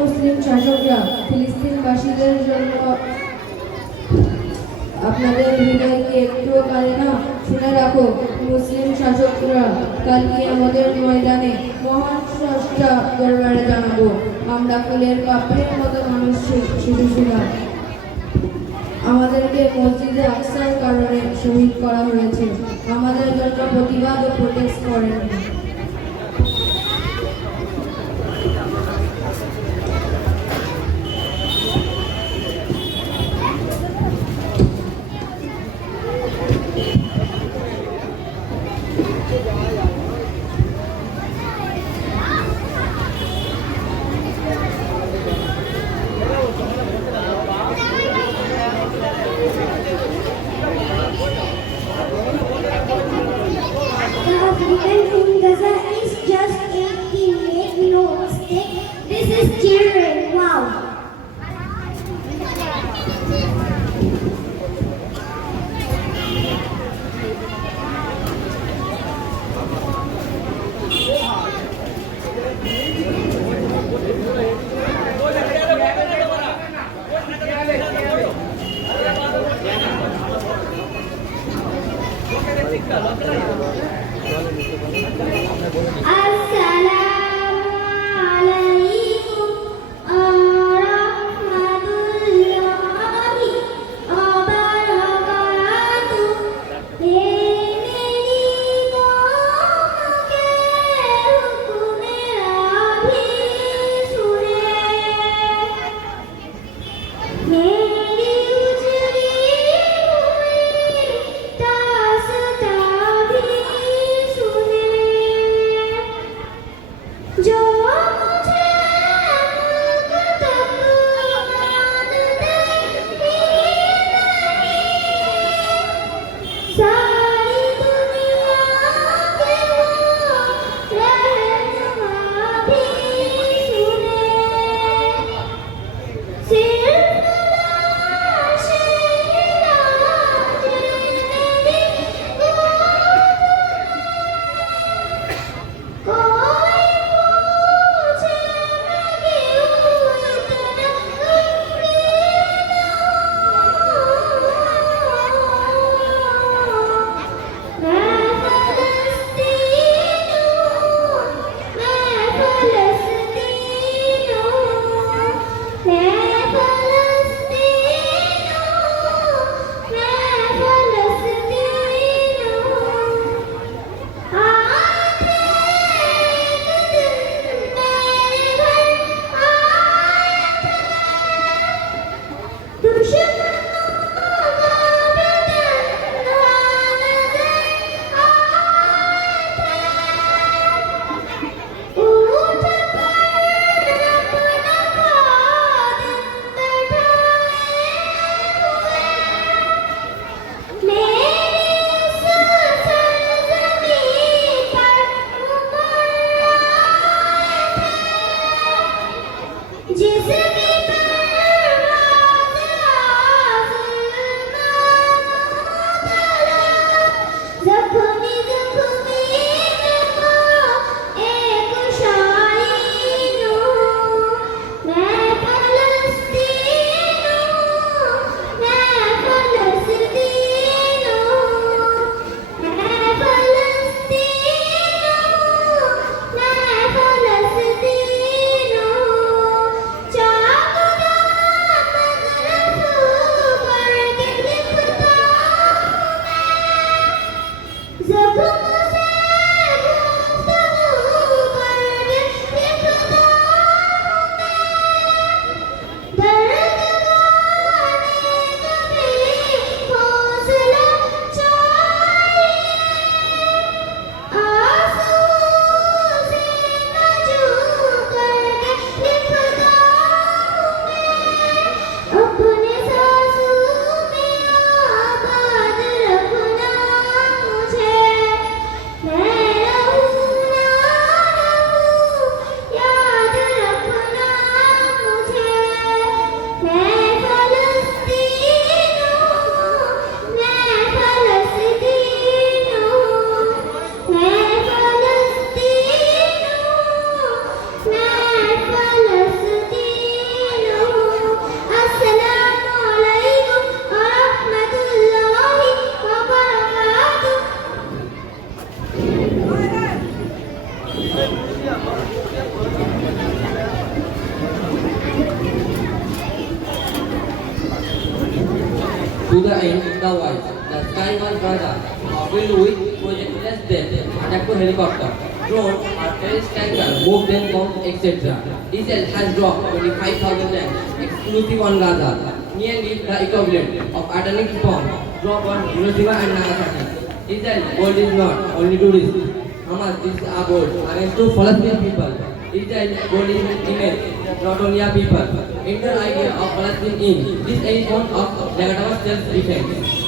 মুসলিম শাসকরা ফিলিস্তিনবাসীদের জন্য আপনাদের হৃদয়কে একটুও কাঁদে না? শুনে রাখো, মুসলিম শাসকরা কালকে আমাদের ময়দানে মহান স্রষ্টা দরবারে জানাবো, আমরা ফুলের পাপড়ির মতো মানুষ শিশু ছিলাম। আমাদেরকে মসজিদে আকসার কারণে শহীদ করা হয়েছে, আমাদের জন্য প্রতিবাদ ও প্রোটেস্ট করেননি। In Gaza is just 18, make no mistake. This is children, wow. Gaza in the white. The sky was Gaza, filled with projectiles death, attack to helicopter, drone, artillery tanker, moved them bombs, etc. Israel has dropped 25,000 tanks, exclusive on Gaza, nearly the equivalent of atomic bomb dropped on Hiroshima and Nagasaki. Israel gold is not only tourist. Hamas is a gold against two Palestinian people. Israel gold is an image, not only a people. Enter idea of Palestine in this age of legitimate self-defense.